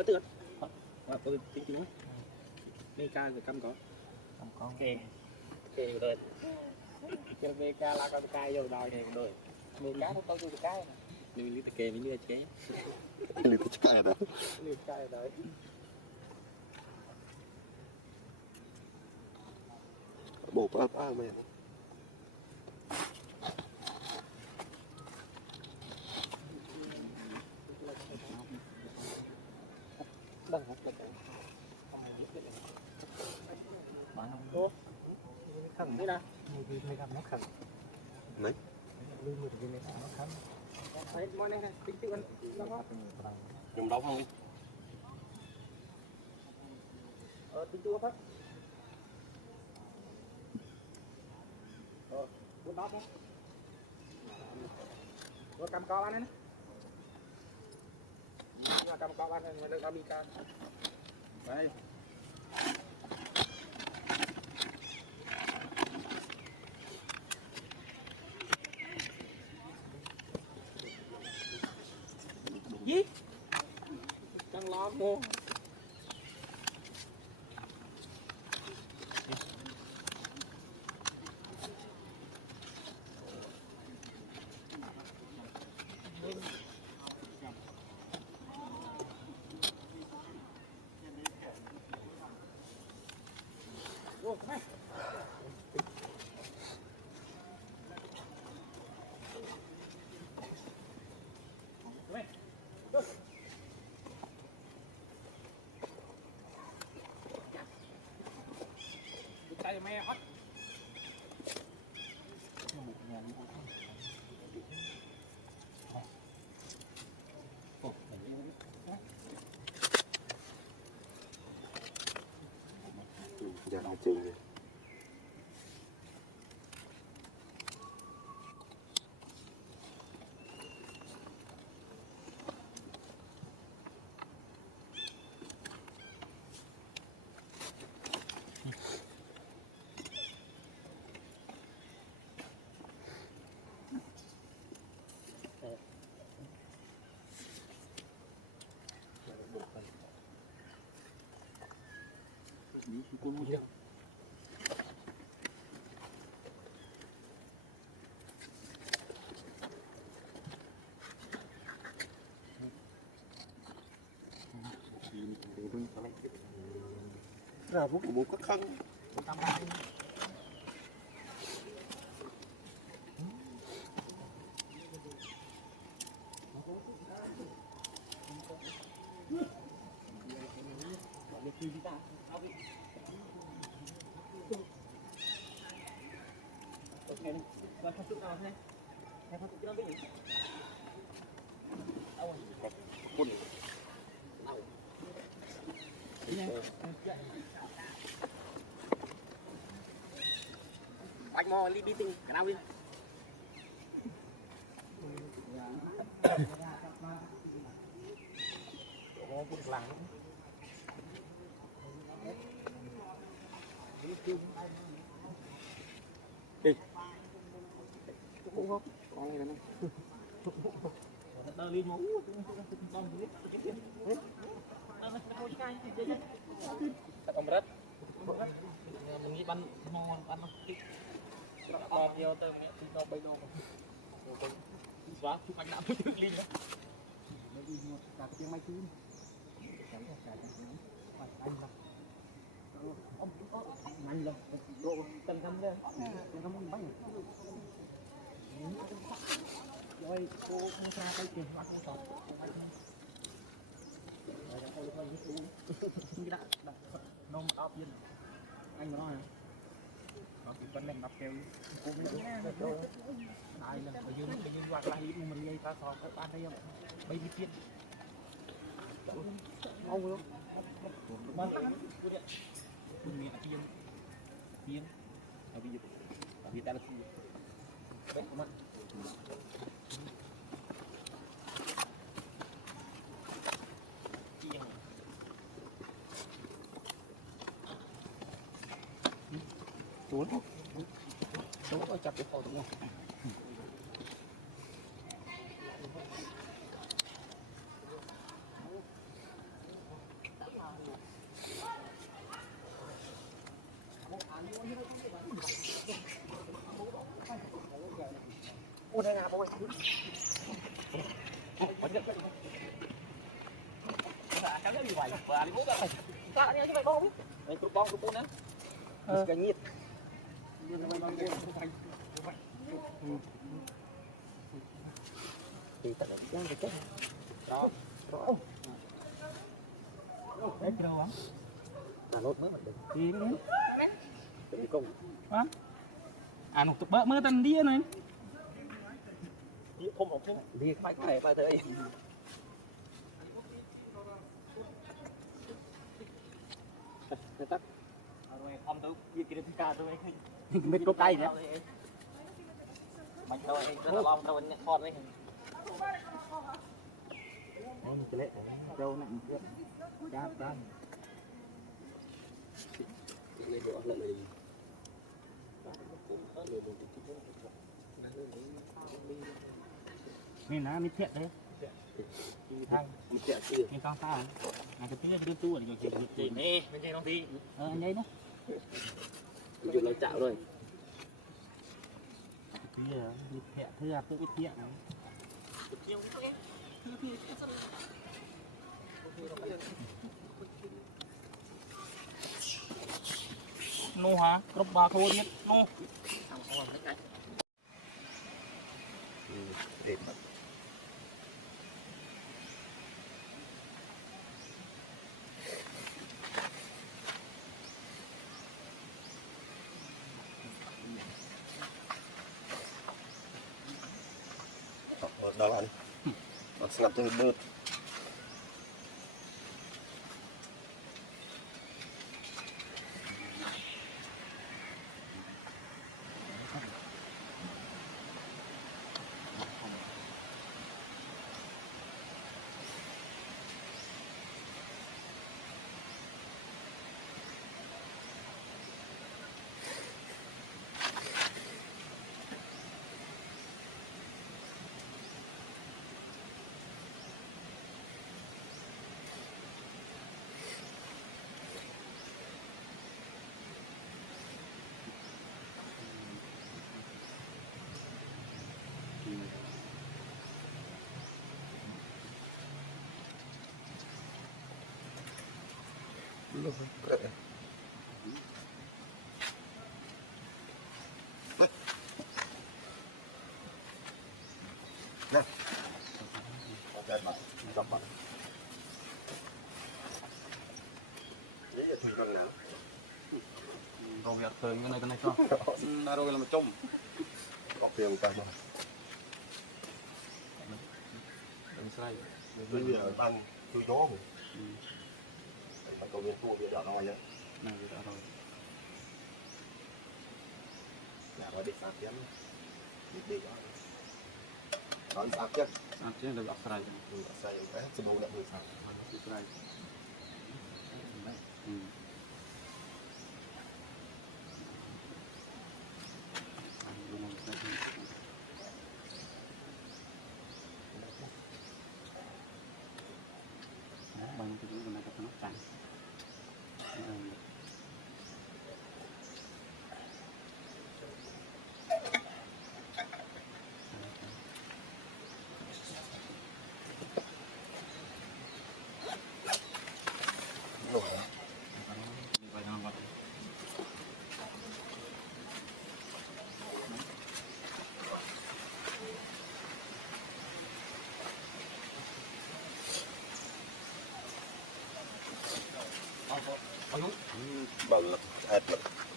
có tưởng tôi tính chú mấy ca người cam có kề kề rồi kêu mấy ca là con cay rồi đòi này rồi mấy cá nó to như cái mình đi kề mình đi chế đi cái đó đi cái đấy bộ áp mày đừng học được ô khẩn thế nào người gặp nó khẩn đấy lương một cái này nó khẩn đấy mọi này này tính tiêu ăn nó hết dùng đâu không tính tiêu hết buôn đó không có cầm co ăn đấy nè cầm co ăn này được ami ca đây gì chẳng lo mua tay mẹ hết giờ hai chừng rồi ra bút có khăn bạch mò đi đi tình cái nào đi lắng đi cũng không có gì đâu đợi đi máu không rất mình nghĩ bắn mòn bắn bao nhiêu tơ mẹ thì nó bay đâu xóa chụp ảnh nào trước linh đó nó đi mua cả tiếng máy phim anh là anh là độ tầm thăm đây tầm thăm bánh rồi cô không ra tay tiền bắt không sọt rồi đã nôm áp yên anh nói có cái vấn đề ngập kêu cô mới ai là phải dương hoạt lại mình gây ta sọt các bạn đây không bay đi tiên ông luôn mà mình miệng tiên tiên ở bây giờ ta là tiên đấy các bạn xuống rồi chặt cái phổi đúng không Ủa đây là bố ơi. Vẫn được. Dạ, cháu sẽ bị vẩy. Bà đi bố ra. Sao lại như vậy bố biết? Đây, tụi bông nữa. Cái nhiệt. Thì tận đang cái chết. Đó. Đó. Đấy cái đâu á? Là lốt mới mà được. Đi cái đấy. Đi cùng. Hả? À nó tụt bỡ mơ tần đi này. Đi không học chứ. Đi cái này phải tới. Cái tắt. Rồi không đâu, gì kia thì ca rồi. Mình có cây nữa. Mình thôi, rất là long thôi, con đấy. Anh cái lệ đâu nặng chưa? Đáp đáp. Lên được lại này. Mình nó mới thiệt đấy. Thằng mình thiệt chứ. Mình con sao? Cái thứ đưa tu ở chỗ chị nè, bên đây nó đi. Anh đây đó. Mình lại chạo rồi. Cái gì đi thiệt thứ là tôi biết thiệt. Nô hả? Rốc ba thôi biết. Nô. Đẹp. Đó là nó snap cho bớt. Nè. Ok bạn, đọc bạn. Đấy là thủy văn nào? Rồi việc tới cái này cho. Đã rồi là một chôm. Gọt tiền ta rồi. Đừng sai. Bây giờ ban tôi gió rồi. Bạn cầu viên tua bây giờ nó ngoài nhá. Này đã rồi. Dạ nó đi sạc tiến. Đi đó. Nó sạc chứ. Sạc chứ được sai. Sai cái sẽ bù lại người sạc. Sai. Bằng cái này nó căng. Rồi. Bằng hết